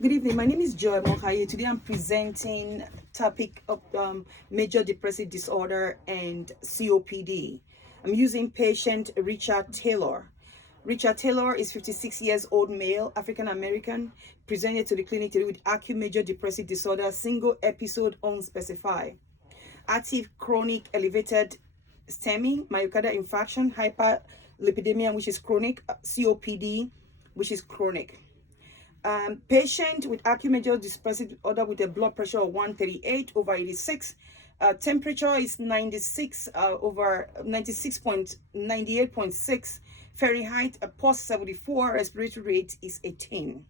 Good evening. My name is Joy Mohaye. Today I'm presenting topic of major depressive disorder and COPD. I'm using patient Richard Taylor. Richard Taylor is 56 years old male, African American, presented to the clinic today with acute major depressive disorder, single episode unspecified. Active chronic elevated stemming, myocardial infarction, hyperlipidemia, which is chronic, COPD, which is chronic. Patient with acute major depressive disorder with a blood pressure of 138 over 86. Temperature is 96 over 96.98.6 Fahrenheit. Pulse 74. Respiratory rate is 18.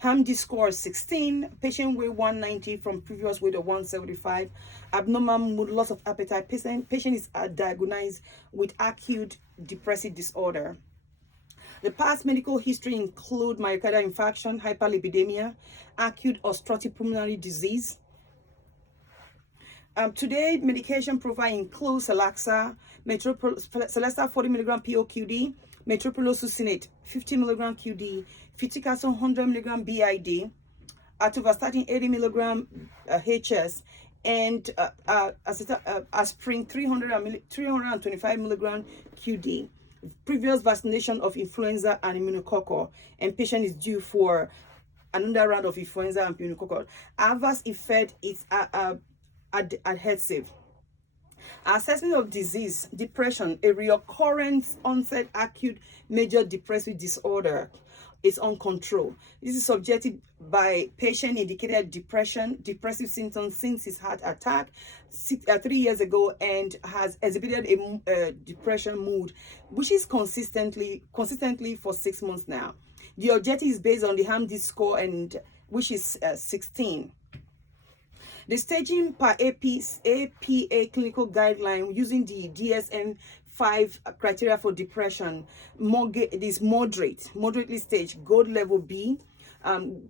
HAM-D score 16. Patient weight 190 from previous weight of 175. Abnormal mood, loss of appetite. Patient is diagnosed with acute depressive disorder. The past medical history include myocardial infarction, hyperlipidemia, acute obstructive pulmonary disease. Today, medication profile includes Celexa, Celesta 40 mg POQD, Metoprolol succinate 50 mg QD, Fluticasone 100 mg BID, Atorvastatin 80 mg HS, and aspirin 325 mg QD. Previous vaccination of influenza and pneumococcal, and patient is due for another round of influenza and pneumococcal. Adverse effect is adhesive. Assessment of disease: depression, a recurrent onset acute major depressive disorder, is uncontrolled. This is subjected by patient indicated depressive symptoms since his heart attack 3 years ago, and has exhibited a depression mood which is consistently for 6 months now. The objective is based on the HAM-D score, and which is 16. The staging per APA clinical guideline using the DSM-5 criteria for depression, it is moderately staged, gold level B,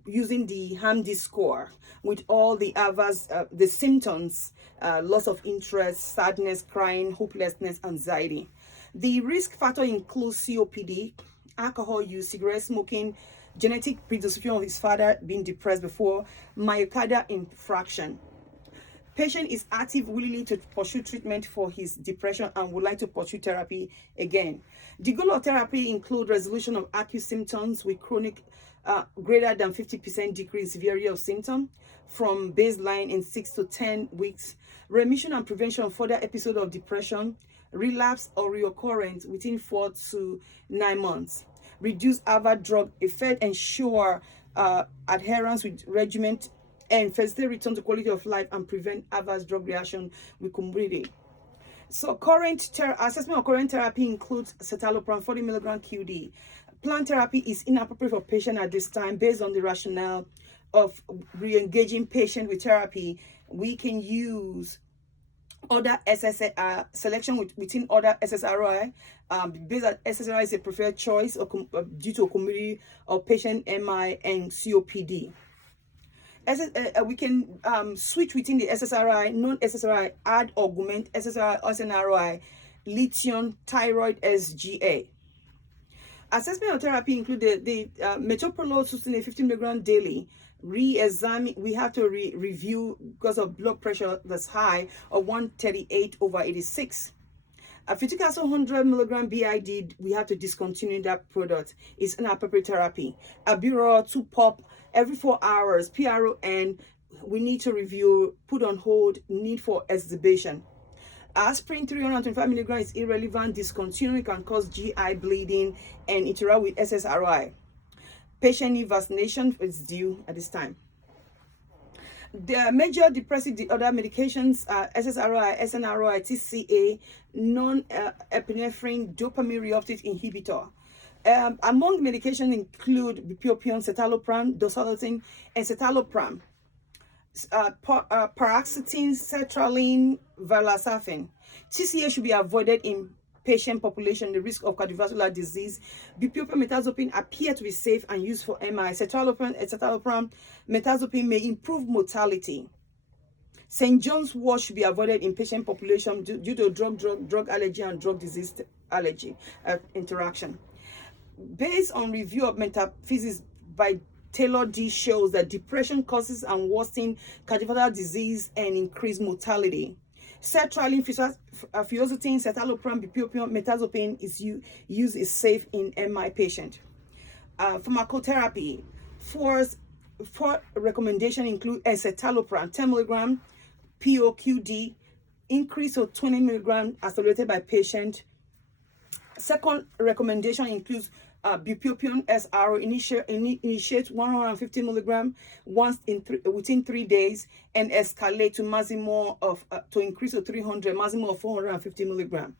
using the HAM-D score with all the adverse, the symptoms, loss of interest, sadness, crying, hopelessness, anxiety. The risk factor includes COPD, alcohol use, cigarette smoking, genetic predisposition of his father being depressed before, myocardial infarction. Patient is active, willing to pursue treatment for his depression and would like to pursue therapy again. The goal of therapy include resolution of acute symptoms with chronic greater than 50% decrease in severity of symptom from baseline in 6 to 10 weeks, remission and prevention of further episode of depression, relapse or reoccurrence within 4 to 9 months, reduce adverse drug effect, ensure adherence with regimen, and facilitate return to quality of life and prevent adverse drug reaction with comorbidity. So assessment of current therapy includes citalopram 40 mg QD. Plant therapy is inappropriate for patient at this time based on the rationale of re-engaging patient with therapy. We can use other SSRI selection within other SSRI. Based on SSRI is a preferred choice due to a community of patient MI and COPD. We can switch within the SSRI, non-SSRI, add, augment SSRI, SNRI, lithium, thyroid, SGA. Assessment of therapy include the metoprolol succinate 50 mg daily. Re-examine, we have to review because of blood pressure that's high of 138 over 86. Fluticasone 100 mg BID, we have to discontinue that product. It's inappropriate therapy. Albuterol 2 pop every 4 hours. PRON, we need to review, put on hold, need for extubation. Aspirin 325 mg is irrelevant, discontinue, can cause GI bleeding and interact with SSRI. Patient need vaccination is due at this time. The major depressive disorder medications are SSRI, SNRI, TCA, non-epinephrine dopamine reuptake inhibitor. Among medications include bupropion, citalopram, doxorubicin, and citalopram, paroxetine, sertraline, valsartan. TCA should be avoided in patient population. The risk of cardiovascular disease. Bupropion, metazapine appear to be safe and used for MI. Citalopram, metazapine may improve mortality. St. John's wort should be avoided in patient population due to drug allergy and drug disease allergy interaction. Based on review of metaphysics by Taylor D shows that depression causes and worsens cardiovascular disease and increased mortality. Sertraline, fluoxetine, citalopram, bupropion, mirtazapine use is safe in MI patient. Pharmacotherapy. Four recommendation include escitalopram 10 milligram POQD, increase of 20 milligram as tolerated by patient. Second recommendation includes bupropion SRO, initiate 150 milligram within 3 days and escalate to maximum of to increase to 300, maximum of 450 milligram.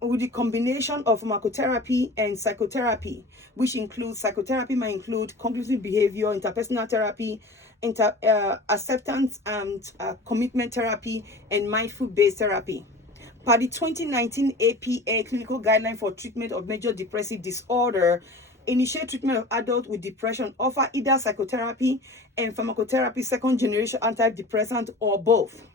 With the combination of pharmacotherapy and psychotherapy, which includes psychotherapy might include cognitive behavior, interpersonal therapy, acceptance and commitment therapy, and mindful-based therapy. Per the 2019 APA clinical guideline for treatment of major depressive disorder, initiate treatment of adults with depression offer either psychotherapy and pharmacotherapy, second generation antidepressant, or both.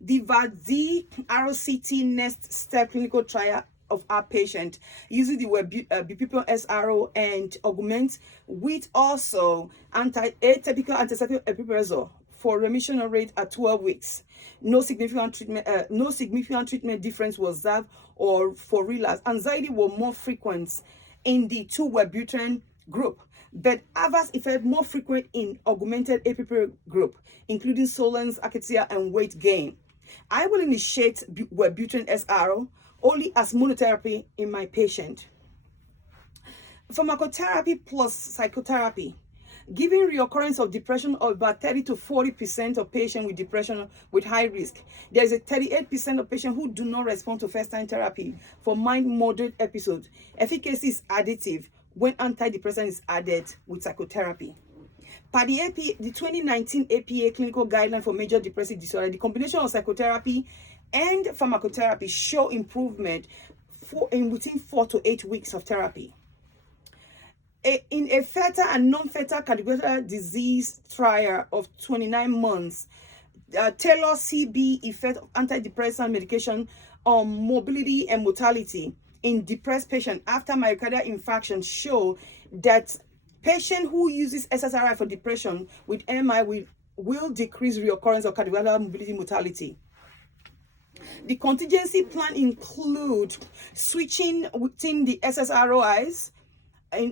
The VAD RCT next step clinical trial of our patient using the bupropion SRO and augment with also atypical antipsychotic epiprazole for remission rate at 12 weeks. No significant treatment difference was observed or for relapse. Anxiety was more frequent in the 2-Wellbutrin group, but adverse effect more frequent in augmented epiprazole group, including somnolence, akathisia, and weight gain. I will initiate Wellbutrin SRO only as monotherapy in my patient. Pharmacotherapy plus psychotherapy. Given reoccurrence of depression of about 30 to 40% of patients with depression with high risk, there is a 38% of patients who do not respond to first-time therapy for mild moderate episodes. Efficacy is additive when antidepressant is added with psychotherapy. Per the 2019 APA clinical guideline for major depressive disorder, the combination of psychotherapy and pharmacotherapy show improvement within 4 to 8 weeks of therapy. In a fetal and non-fetal cardiovascular disease trial of 29 months, Taylor CB effect of antidepressant medication on mobility and mortality in depressed patients after myocardial infarction show that patient who uses SSRI for depression with MI will decrease reoccurrence of cardiovascular mobility mortality. The contingency plan include switching within the SSRIs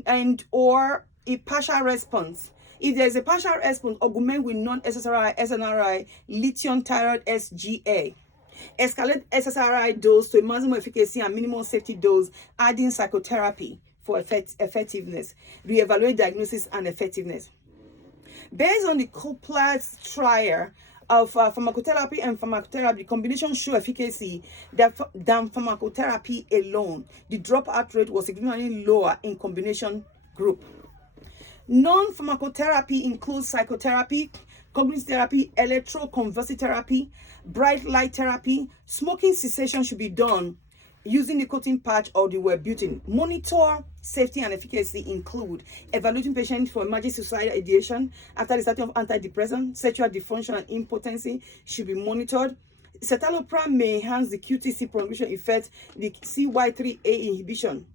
and or a partial response. If there is a partial response, augment with non-SSRI, SNRI, lithium thyroid SGA. Escalate SSRI dose to a maximum efficacy and minimum safety dose, adding psychotherapy for effectiveness. Reevaluate diagnosis and effectiveness. Based on the COPLAS trial of pharmacotherapy and pharmacotherapy, combination show efficacy than pharmacotherapy alone. The dropout rate was significantly lower in combination group. Non-pharmacotherapy includes psychotherapy, cognitive therapy, electroconvulsive therapy, bright light therapy. Smoking cessation should be done using nicotine patch or the Wellbutrin. Monitor safety and efficacy include evaluating patients for emergency suicidal ideation after the starting of antidepressant. Sexual dysfunction and impotency should be monitored. Citalopram may enhance the QTc prolongation effect, the CY3A inhibition.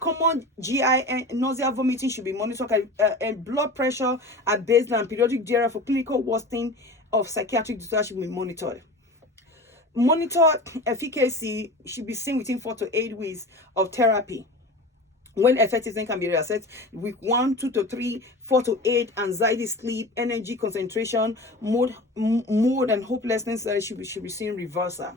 Common GI and nausea, vomiting should be monitored, and blood pressure at baseline, periodic diarrhea for clinical worsening of psychiatric disorder should be monitored. Monitor efficacy should be seen within 4 to 8 weeks of therapy. When effectiveness can be reassessed, week 1, 2 to 3, 4 to 8, anxiety, sleep, energy, concentration, mood and hopelessness should be seen reversal.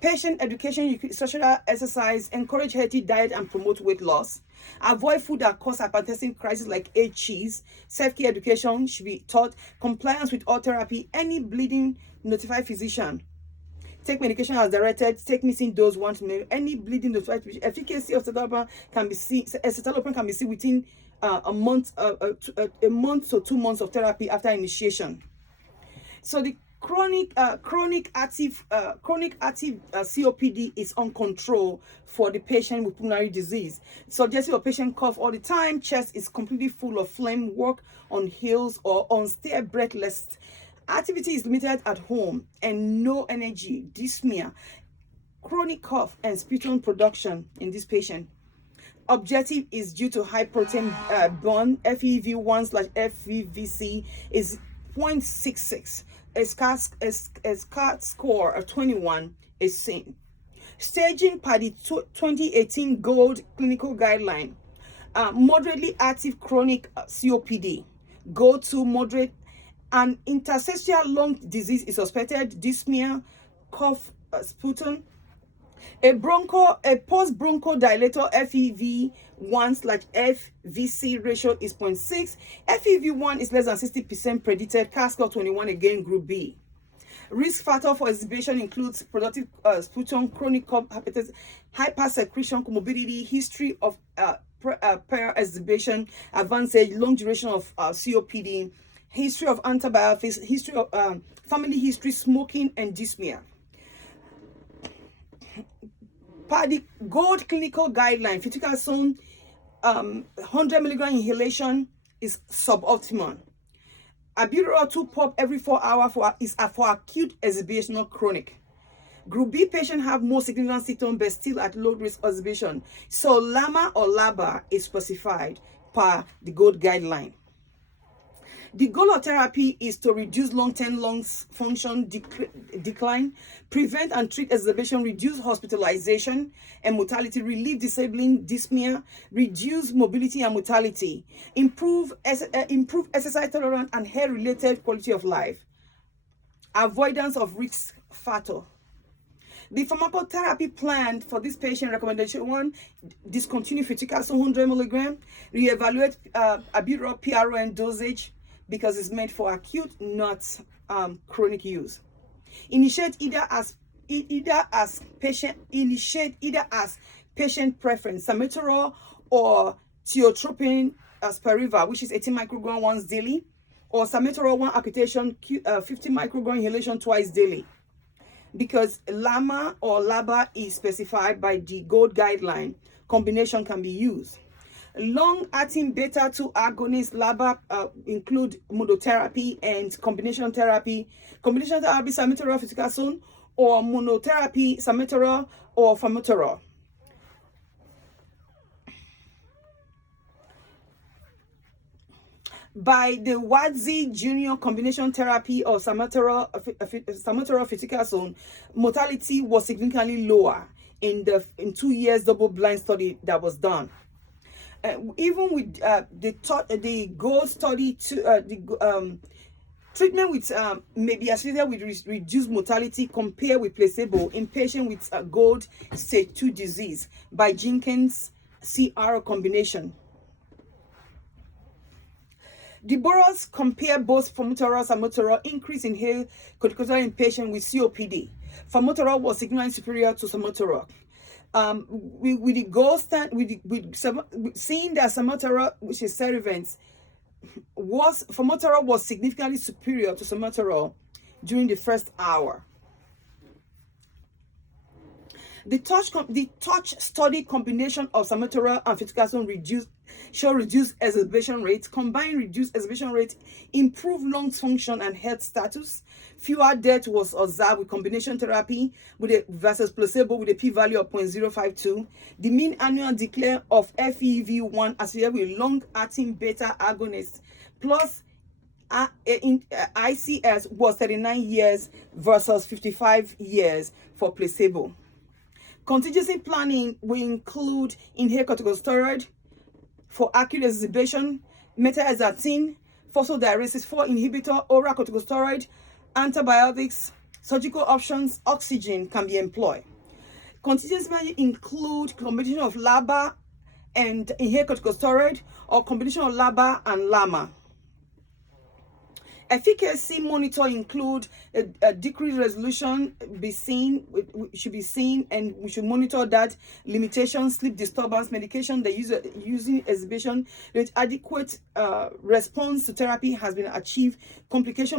Patient education, social exercise, encourage healthy diet and promote weight loss. Avoid food that cause hypertensive crisis like cheese. Self-care education should be taught. Compliance with all therapy. Any bleeding, notify physician. Take medication as directed. Take missing dose once. Any bleeding, notify physician. Efficacy of citalopram can be seen within a month to 2 months of therapy after initiation. So the chronic active COPD is uncontrolled for the patient with pulmonary disease. Suggesting a patient cough all the time, chest is completely full of phlegm, work on heels or on stay breathless. Activity is limited at home and no energy, dyspnea, chronic cough and sputum production in this patient. objective is due to high protein bond. FEV1/FVC is 0.66. A CAT score of 21 is seen. Staging per the 2018 Gold Clinical Guideline. Moderately active chronic COPD. Go to moderate. An interstitial lung disease is suspected. Dyspnea, cough, sputum. A post-bronchodilator FEV1/FVC ratio is 0.6. FEV1 is less than 60% predicted. CAT score 21, again, group B. Risk factor for extubation includes productive sputum, chronic cough, hepatitis, hypersecretion, comorbidity, history of prior extubation, advanced age, long duration of COPD, history of antibiotics, history of family history, smoking, and dyspnea. Per the Gold Clinical Guideline, fluticasone 100 milligram inhalation is suboptimal. Albuterol 2 pop every 4 hours is for acute extubation, not chronic. Group B patients have more significant symptoms but still at low risk of extubation. So LAMA or LABA is specified per the Gold Guideline. The goal of therapy is to reduce long-term lungs function decline, prevent and treat extubation, reduce hospitalization and mortality, relieve disabling dyspnea, reduce mobility and mortality, improve exercise tolerance and health-related quality of life, avoidance of risk factor. The pharmacotherapy plan for this patient: recommendation 1, discontinue fluticasone 100 milligram, reevaluate albuterol PRN dosage, because it's meant for acute, not chronic use. Initiate either as patient preference, Salmeterol or tiotropium Spiriva, which is 18 microgram once daily, or Salmeterol 1 application, 50 microgram inhalation twice daily. Because LAMA or LABA is specified by the Gold Guideline, combination can be used. Long-acting beta-2 agonists LABA include monotherapy and combination therapy. Combination therapy, Salmeterol, fluticasone, or monotherapy, Salmeterol or Formoterol. By the Wadzi Junior combination therapy or Salmeterol fluticasone, mortality was significantly lower in 2 years double-blind study that was done. Even with the Gold study, treatment with may be associated with reduced mortality compared with placebo in patients with Gold stage 2 disease by Jenkins CR combination. The borers compare both Formoterol and Salmeterol increase in inhaled corticosteroid in patients with COPD. Formoterol was significantly superior to Salmeterol. With the gold stand, seeing that Salmeterol, which is Cerivant, Formoterol was significantly superior to Salmeterol during the first hour. The touch study combination of Salmeterol and fluticasone reduced extubation rate. Combined reduced extubation rate, improved lung function and health status. Fewer death was observed with combination therapy versus placebo with a p-value of 0.052. The mean annual decline of FEV1 associated with long-acting beta agonists plus ICS was 39 years versus 55 years for placebo. Contingency planning will include inhaled corticosteroid for acute extubation, methaxanthin, phosphodiuresis 4 inhibitor, oral corticosteroid, antibiotics, surgical options, oxygen can be employed. Contingency planning include combination of LABA and inhaled corticosteroid or combination of LABA and LAMA. Efficacy monitor include a decreased resolution should be seen, and we should monitor that. Limitations, sleep disturbance, medication they use using extubation with adequate response to therapy has been achieved. Complicated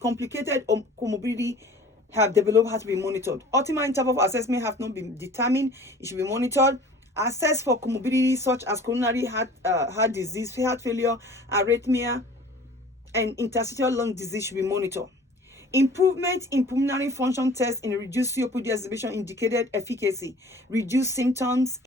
comorbidity have developed, has to be monitored. Optimal interval of assessment have not been determined. It should be monitored. Assess for comorbidities such as coronary heart disease, heart failure, arrhythmia, and interstitial lung disease should be monitored. Improvement in pulmonary function tests in reduced COPD extubation indicated efficacy, reduced symptoms